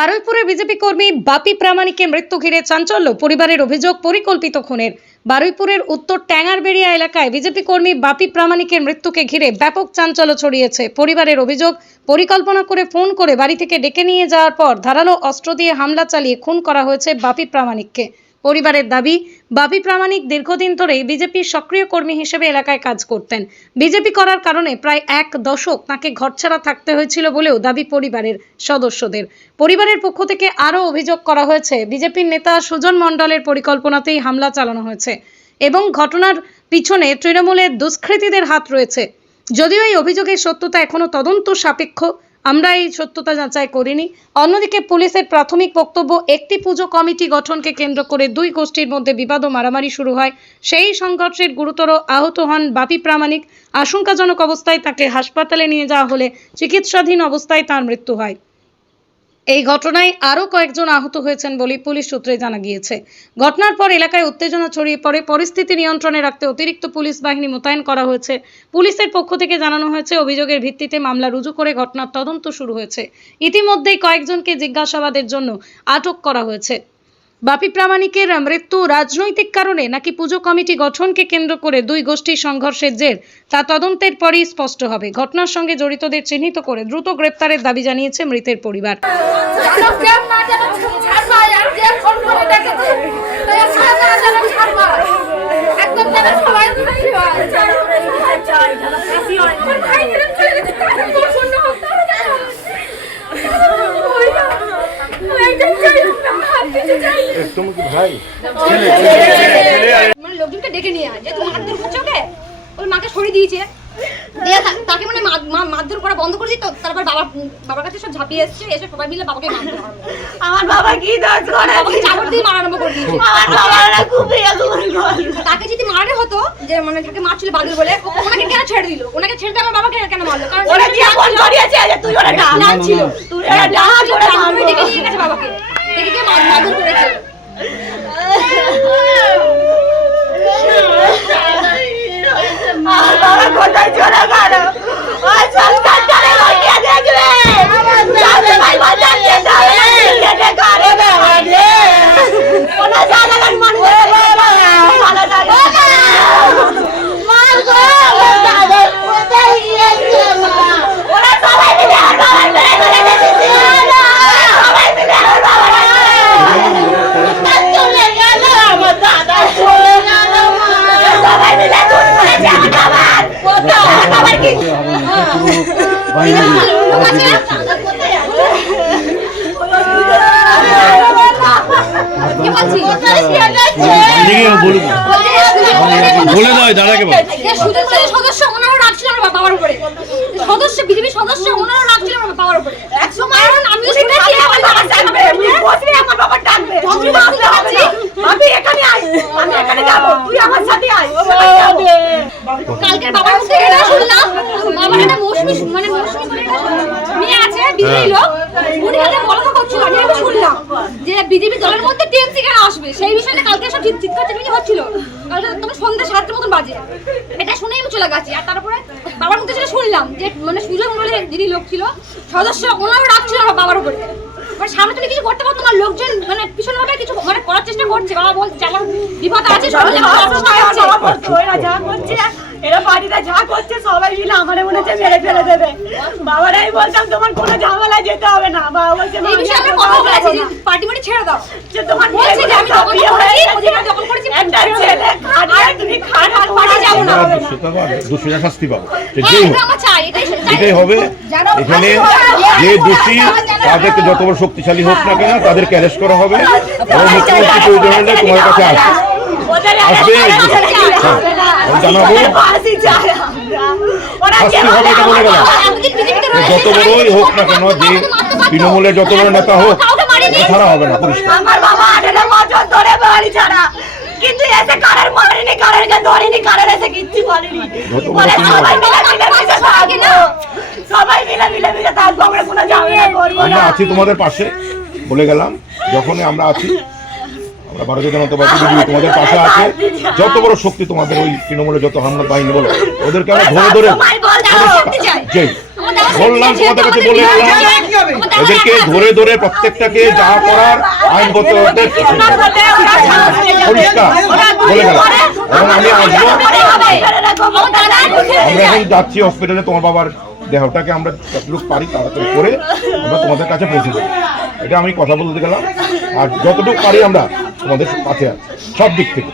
বারুইপুরের BJP কর্মী বাপি প্রামাণিকের মৃত্যু ঘিরে চাঞ্চল্য। পরিবারের অভিযোগ পরিকল্পিত খুনের। বারুইপুরের উত্তর ট্যাঙ্গারবেড়িয়া এলাকায় বিজেপি কর্মী বাপি প্রামাণিকের মৃত্যুকে ঘিরে ব্যাপক চাঞ্চল্য ছড়িয়েছে। পরিবারের অভিযোগ, পরিকল্পনা করে ফোন করে বাড়ি থেকে ডেকে নিয়ে যাওয়ার পর ধারালো অস্ত্র দিয়ে হামলা চালিয়ে খুন করা হয়েছে বাপি প্রামাণিককে। পরিবারের দাবি, বাপি প্রামাণিক দীর্ঘদিন ধরেই বিজেপির সক্রিয় কর্মী হিসেবে এলাকায় কাজ করতেন। বিজেপি করার কারণে প্রায় এক দশক তাকে ঘরছাড়া থাকতে হয়েছিল বলেও দাবি পরিবারের সদস্যদের। পরিবারের পক্ষ থেকে আরও অভিযোগ করা হয়েছে, বিজেপির নেতা সুজন মণ্ডলের পরিকল্পনাতেই হামলা চালানো হয়েছে এবং ঘটনার পিছনে তৃণমূলের দুষ্কৃতীদের হাত রয়েছে। যদিও এই অভিযোগের সত্যতা এখনও তদন্ত সাপেক্ষ, আমরা এই সত্যতা যাচাই করিনি। অন্যদিকে পুলিশের প্রাথমিক বক্তব্য, একটি পুজো কমিটি গঠনকে কেন্দ্র করে দুই গোষ্ঠীর মধ্যে বিবাদ ও মারামারি শুরু হয়। সেই সংঘর্ষের গুরুতর আহত হন বাপি প্রামাণিক। আশঙ্কাজনক অবস্থায় তাকে হাসপাতালে নিয়ে যাওয়া হলে চিকিৎসাধীন অবস্থায় তার মৃত্যু হয়। এই ঘটনায় আরও কয়েকজন আহত হয়েছেন বলে পুলিশ সূত্রে জানা গিয়েছে। ঘটনার পর এলাকায় উত্তেজনা ছড়িয়ে পড়ে। পরিস্থিতি নিয়ন্ত্রণে রাখতে অতিরিক্ত পুলিশ বাহিনী মোতায়েন করা হয়েছে। পুলিশের পক্ষ থেকে জানানো হয়েছে, অভিযোগের ভিত্তিতে মামলা রুজু করে ঘটনার তদন্ত শুরু হয়েছে। ইতিমধ্যেই কয়েকজনকে জিজ্ঞাসাবাদের জন্য আটক করা হয়েছে। বাপি প্রামাণিকের মৃত্যু রাজনৈতিক কারণে নাকি পুজো কমিটি গঠনকে কেন্দ্র করে দুই গোষ্ঠীর সংঘর্ষের জের, তা তদন্তের পরই স্পষ্ট হবে। ঘটনার সঙ্গে জড়িতদের চিহ্নিত করে দ্রুত গ্রেপ্তারের দাবি জানিয়েছে মৃতের পরিবার। মানে লোকজনকে ডেকে নিয়ে আয় যে তুমি মারধর করছো, ওকে ওর মাকে সরিয়ে দিয়েছে, দিয়ে তাকে মানে মারধর করা বন্ধ করে দিত। তারপর বাবার কাছে সব ঝাঁপিয়ে এসেছে, এসে সবাই মিলে বাবাকে মারধর করে। আমার বাবা কি দোষ করে? বাবাকে চাবড় দিয়ে মারা আরম্ভ করে দিয়েছে। আমার বাবারা খুবই এরকম। তাকে যদি মারে হতো, যে মানে তাকে মারছিল বাদুর বলে, ওনাকে কেন ছেড়ে দিল? ওনাকে ছেড়ে দিয়ে আমার বাবাকে কেন মারলো? কারণ ওরা দিয়ে ফোন করিয়েছে যে তুই ওরা ডাল ছিল, তুই ওরা ডাল করে মারবো। ডেকে নিয়ে গেছে বাবাকে, ডেকে গিয়ে মারধর করেছে। আমার বাবা কোথায় চলে গেল? ওই সরকারটারে বাঁচিয়ে দেখবে। যাবে ভাই বাঁচাতে যাবে। কেটে করে বাবা রে। ওরা সাধারণ মানুষ বাবা। ভালো থাকে। মা গো, দাদা কোথায় গিয়েছে মা? ওরা সবাই মিলে আর বাবা মেরে মেরে দিয়েছে। সবাই মিলে আর বাবা চলে গেল। আমার দাদা চলে গেল মা। সবাই মিলে দুধ করেছে আমার বাবার। আমার বাবার কি? বলে দাও দাদাকে সদস্য ওনারও রাগ ছিল আমার বাবার উপরে, সদস্য বিজেপি সদস্য ওনারও রাগ ছিল আমার বাবার উপরে। এক সময় আমি শুনেছি আমার বাবা ডাকবে, আমার বাবা ডাকবে, আমি এখানে আই, আমি এখানে যাব, তুই আমার সাথে আয়। কালকের বাবার মুখে এটা শুনলাম, বাবার একটা মৌসুমী মানে মৌসুমী বলে একটা মেয়ে আছে বিজেপি লোক, উনি কালকে বলা করছিল, আমি এটা শুনলাম যে বিজেপি দলের মধ্যে টিএমসি কেন আসবে, সেই বিষয়ে কালকে সব চিৎকার চেঁচামেচি হচ্ছিল। কালকে তখন সন্ধ্যা 7টার মতন বাজে, এটা শুনেই আমি চলে গেছি। আর তারপরে বাবার মুখে সেটা শুনলাম যে মানে সুজন বলে যিনি লোক ছিল সদস্য, ওনারও রাগ ছিল আমার বাবার উপরে। মানে সামনে তুমি কিছু করতে পারতো না, লোকজন মানে পিছনে ভাবে কিছু মানে করার চেষ্টা করছে। বাবা বলছে আমার বিপদ আছে, এরা যা করছে, এরা পার্টিটা যা করছে সবাই মিলে আমার মনে হচ্ছে মেরে ফেলে দেবে। বাবারাই বলতাম তোমার কোনো ঝামেলায় যেতে হবে না। বাবা বলছে এই বিষয়ে আমরা কথা বলেছি যে পার্টি মাটি ছেড়ে দাও, যে তোমার বলছে যে আমি দখল করেছি, প্রতিটা দখল করেছি, একটা ছেলে খাট তুমি খাট আর পার্টি যাবো না। দোষীরা শাস্তি পাবে, এটা আমার চাই, এটাই হবে। এখানে যে দোষী তাদেরকে যত বড় শক্তিশালী হোক না কেন তাদেরকে অ্যারেস্ট করা হবে এবং মুখ্যমন্ত্রী প্রয়োজন হলে তোমার কাছে আসবে জানাবো, শাস্তি হবে। এটা বলে গেলাম, যত বড়ই হোক না কেন, যে তৃণমূলের যত বড় নেতা হোক, ছাড়া হবে না পরিষ্কার। আমার বাবা 18 বছর ধরে বাড়ি ছাড়া, কিন্তু এসে কারের মারেনি, কারেরকে ধরেনি, কারের এসে কিচ্ছু বলেনি। সবাই মিলে থাকবো, আমরা কোনো ঝামেলা করবো না। আমরা আছি তোমাদের পাশে, বলে গেলাম, যখন আমরা আছি, আমরা ভারতীয় জনতা পার্টি তোমাদের পাশে আছে। যত বড় শক্তি তোমাদের ওই তৃণমূলের যত হামলা বাহিনী বলো, ওদেরকে আমরা ধরে ধরে বললাম তোমাদের কাছে বলে এলাম, এদেরকে ধরে ধরে প্রত্যেকটাকে যা করার আইনগত পরিষ্কার বলে গেলাম। এবং আমি আসবো, আমরা এখন যাচ্ছি হসপিটালে, তোমার বাবার দেহটাকে আমরা যতটুকু পারি তাড়াতাড়ি করে আমরা তোমাদের কাছে পৌঁছে দেবো, এটা আমি কথা বলতে গেলাম। আর যতটুকু পারি আমরা তোমাদের কাছে আছি সব দিক থেকে।